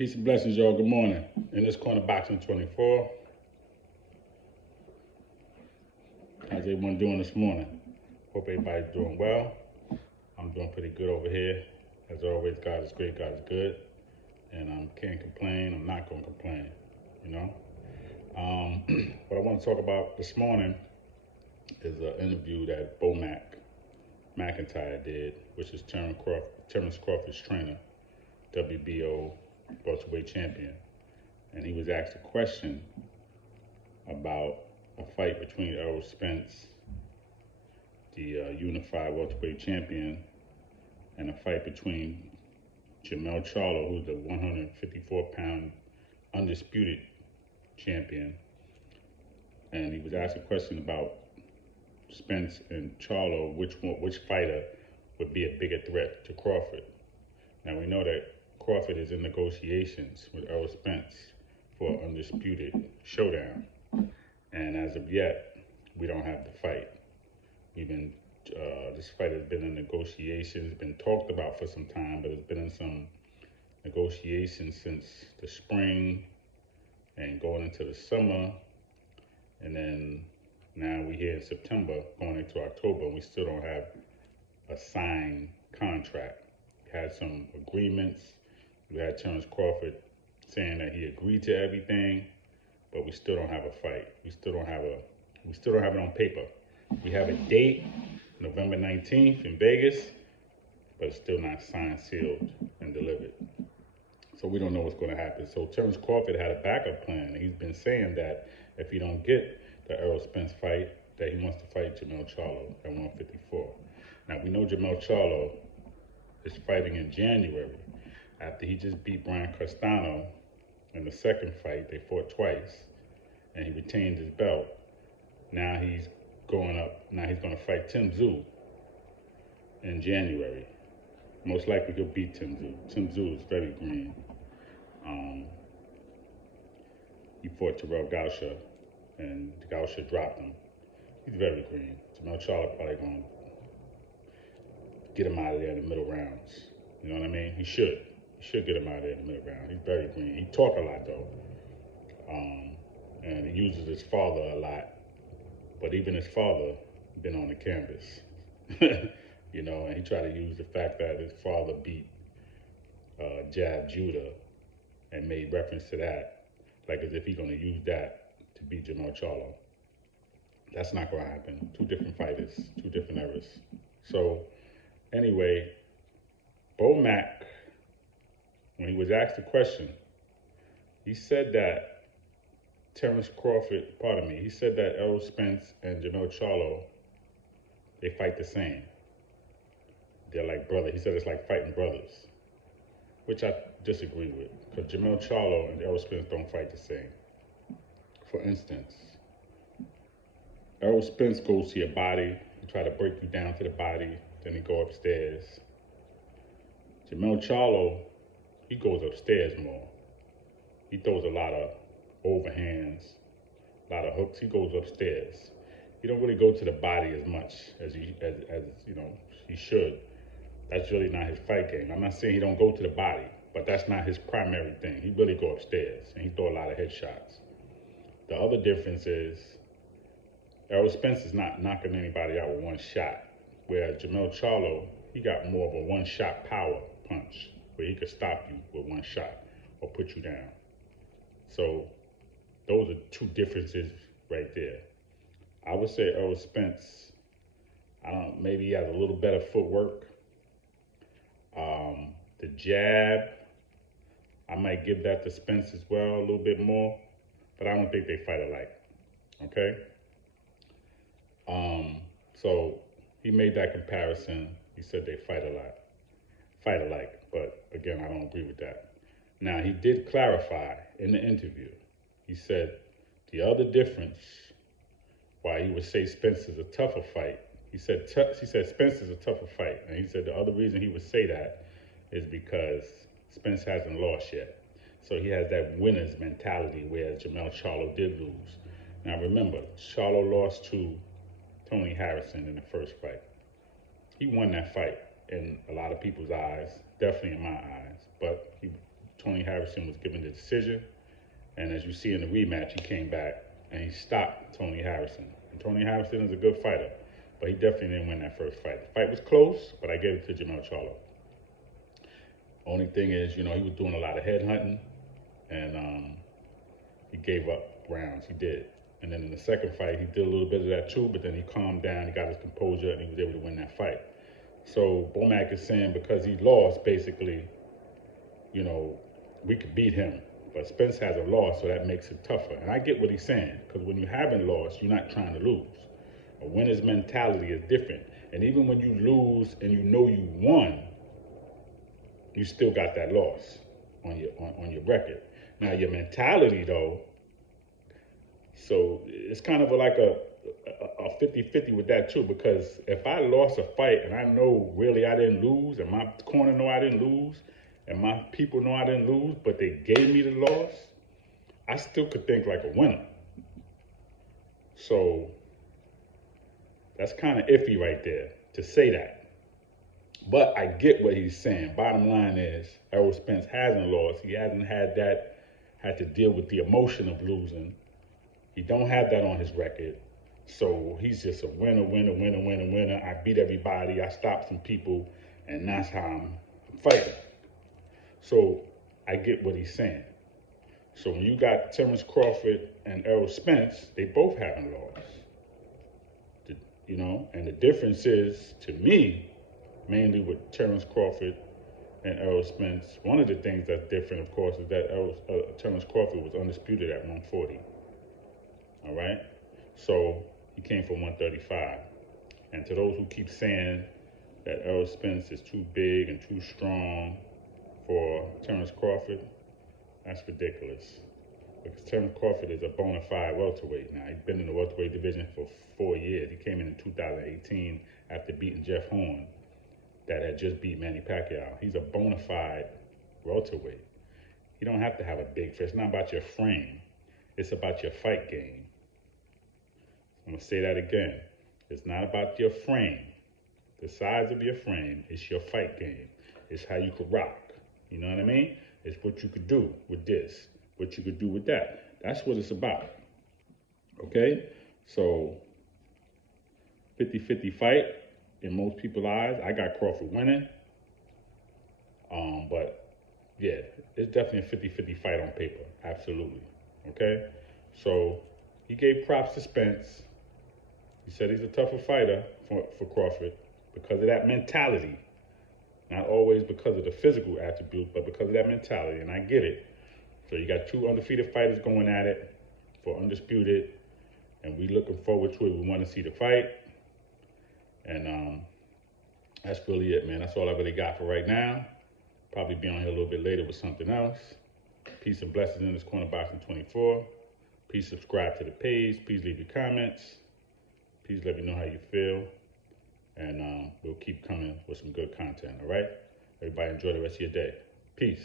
Peace and blessings, y'all. Good morning. In this corner, boxing 24. How's everyone doing this morning? Hope everybody's doing well. I'm doing pretty good over here. As always, God is great, God is good. And I can't complain. I'm not going to complain, you know. What I want to talk about this morning is an interview that Bomac McIntyre did, which is Terrence Crawford's trainer, WBO welterweight champion. And he was asked a question about a fight between Errol Spence, the unified welterweight champion, and a fight between Jermell Charlo, who's the 154-pound undisputed champion. And he was asked a question about Spence and Charlo, which fighter would be a bigger threat to Crawford. Now we know that Crawford is in negotiations with Errol Spence for an undisputed showdown. And as of yet, we don't have the fight. This fight has been in negotiations, been talked about for some time, but it's been in some negotiations since the spring and going into the summer. And then now we're here in September, going into October, and we still don't have a signed contract. We had some agreements. We had Terrence Crawford saying that he agreed to everything, but we still don't have a fight. We still don't have it on paper. We have a date, November 19th in Vegas, but it's still not signed, sealed, and delivered. So we don't know what's going to happen. So Terrence Crawford had a backup plan. He's been saying that if he don't get the Errol Spence fight, that he wants to fight Jermell Charlo at 154. Now we know Jermell Charlo is fighting in January after he just beat Brian Castano in the second fight. They fought twice, and he retained his belt. Now he's going to fight Tim Tszyu in January. Most likely he'll beat Tim Tszyu. Tim Tszyu is very green. He fought Terrell Gausha, and Gausha dropped him. He's very green. Jermell Charlo probably going to get him out of there in the middle rounds. You know what I mean? He should get him out of there in the middle round. He's very green. He talk a lot though, and he uses his father a lot. But even his father been on the canvas, you know, and he tried to use the fact that his father beat Jab Judah and made reference to that, like as if he's going to use that to beat Jermell Charlo. That's not going to happen. Two different fighters, two different eras. So anyway, Bomac, when he was asked the question, he said that he said that Errol Spence and Jermell Charlo, they fight the same. They're like brothers. He said it's like fighting brothers, which I disagree with, because Jermell Charlo and Errol Spence don't fight the same. For instance, Errol Spence goes to your body, he try to break you down to the body, then he go upstairs. Jermell Charlo, he goes upstairs more. He throws a lot of overhands, a lot of hooks. He goes upstairs. He don't really go to the body as much as he should. That's really not his fight game. I'm not saying he don't go to the body, but that's not his primary thing. He really go upstairs and he throw a lot of headshots. The other difference is Errol Spence is not knocking anybody out with one shot, whereas Jermell Charlo, he got more of a one-shot power punch where he could stop you with one shot or put you down. So those are two differences right there. I would say Errol Spence, maybe he has a little better footwork. The jab, I might give that to Spence as well, a little bit more, but I don't think they fight alike, okay? So he made that comparison. He said they fight alike, but again, I don't agree with that. Now, he did clarify in the interview. He said the other difference, why he would say Spence is a tougher fight, he said Spence is a tougher fight. And he said the other reason he would say that is because Spence hasn't lost yet. So he has that winner's mentality, whereas Jermell Charlo did lose. Now remember, Charlo lost to Tony Harrison in the first fight. He won that fight in a lot of people's eyes, definitely in my eyes, but Tony Harrison was given the decision. And as you see in the rematch, he came back and he stopped Tony Harrison. And Tony Harrison is a good fighter, but he definitely didn't win that first fight. The fight was close, but I gave it to Jermell Charlo. Only thing is, he was doing a lot of head hunting, and he gave up rounds. He did. And then in the second fight, he did a little bit of that too, but then he calmed down, he got his composure, and he was able to win that fight. So Bomac is saying because he lost, basically, we could beat him. But Spence has a loss, so that makes it tougher. And I get what he's saying, because when you haven't lost, you're not trying to lose. A winner's mentality is different. And even when you lose and you know you won, you still got that loss on your record. Now your mentality though, so it's kind of like a 50-50 with that too, because if I lost a fight and I know really I didn't lose, and my corner know I didn't lose, and my people know I didn't lose, but they gave me the loss, I still could think like a winner. So that's kind of iffy right there to say that. But I get what he's saying. Bottom line is, Errol Spence hasn't lost. He hasn't had to deal with the emotion of losing. He don't have that on his record. So he's just a winner. I beat everybody. I stopped some people, and that's how I'm fighting. So I get what he's saying. So when you got Terrence Crawford and Errol Spence, they both haven't lost. And the difference is, to me, mainly with Terrence Crawford and Errol Spence, one of the things that's different, of course, is that Terrence Crawford was undisputed at 140. All right? So he came from 135. And to those who keep saying that Errol Spence is too big and too strong for Terrence Crawford, that's ridiculous. Because Terrence Crawford is a bona fide welterweight now. He's been in the welterweight division for 4 years. He came in 2018 after beating Jeff Horn, that had just beat Manny Pacquiao. He's a bona fide welterweight. You don't have to have a big fist. It's not about your frame. It's about your fight game. I'm going to say that again. It's not about your frame. The size of your frame. It's your fight game. It's how you could rock. You know what I mean? It's what you could do with this, what you could do with that. That's what it's about. Okay? So, 50-50 fight. In most people's eyes, I got Crawford winning. But yeah, it's definitely a 50-50 fight on paper. Absolutely. Okay? So he gave props to Spence. He said he's a tougher fighter for Crawford because of that mentality. Not always because of the physical attributes, but because of that mentality. And I get it. So you got two undefeated fighters going at it for undisputed. And we looking forward to it. We want to see the fight. And that's really it, man. That's all I really got for right now. Probably be on here a little bit later with something else. Peace and blessings in this Corner Boxing 24. Please subscribe to the page. Please leave your comments. Please let me know how you feel. And we'll keep coming with some good content, all right? Everybody enjoy the rest of your day. Peace.